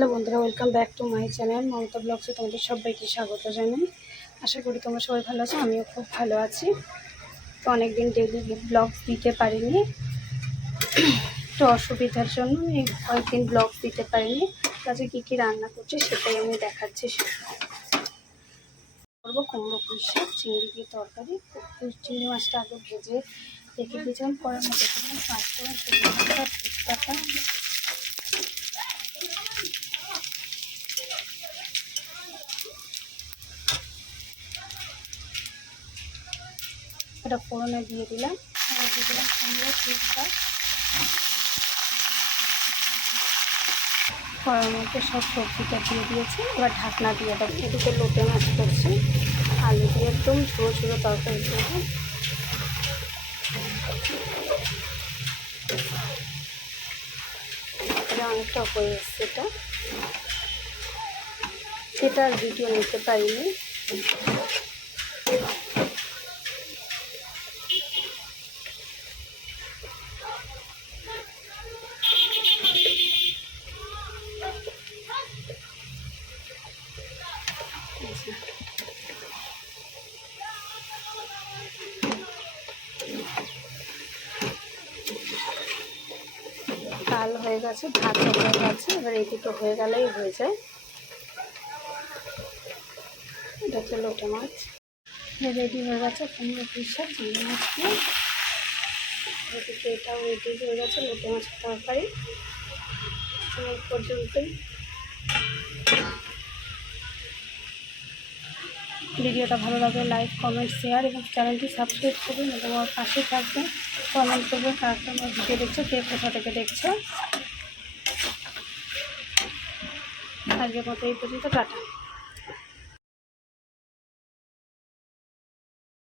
Hello বন্ধুরা, welcome back to my channel Mamata ব্লগসে তোমাদের সবাইকে স্বাগত জানাই। আশা করি তোমরা সবাই ভালো আছো, আমিও খুব ভালো আছি। তো অনেকদিন ডেইলি ব্লগস দিতে পারিনি, একটু অসুবিধার জন্য এই কয়েকদিন ব্লগ দিতে পারিনি। আজকে কী কী রান্না করছি সেটাই আমি দেখাচ্ছি। করবো কুমড়ো পুঁই শাক চিংড়ি দিয়ে তরকারি। চিংড়ি মাছটা আগে ভেজে রেখে দিয়েছিলাম, করার মধ্যে পাঁচ করে তেজপাতা এটা ফোড়নে দিয়ে দিলাম। দিয়ে দিলাম কুমড়ো পুঁই শাক, কড়ার মধ্যে সব সবজিটা দিয়ে দিয়েছি। এবার ঢাকনা দিয়ে দেবো। এদিকে লোটে মাছ করছি, আলু দিয়ে একদম ঝুড়ো ঝুড়ো তরকারি করবো। এটা অনেকটা হয়ে এসছে, সেটা আর ভিডিও নিতে পারিনি। ডাল হয়ে গেছে, ভাত হয়ে গেছে, এবার এদিকে হয়ে গেলেই হয়ে যায়। এটা হচ্ছে লোটে মাছ, রেডি হয়ে গেছে কুমড়ো পুঁই শাক চিংড়ি মাছ দিয়ে। এদিকে এটাও রেডি হয়ে গেছে লোটে মাছের তরকারি। এই পর্যন্তই। ভিডিওটা ভালো লাগলে লাইক কমেন্ট শেয়ার এবং চ্যানেলটি সাবস্ক্রাইব করবেন এবং আমার পাশে থাকবেন। কমেন্ট করবেন কার আমার ভিডিও দেখছো, কে কোথা থেকে দেখছো। আজকের মতো এই পর্যন্ত, টাটা।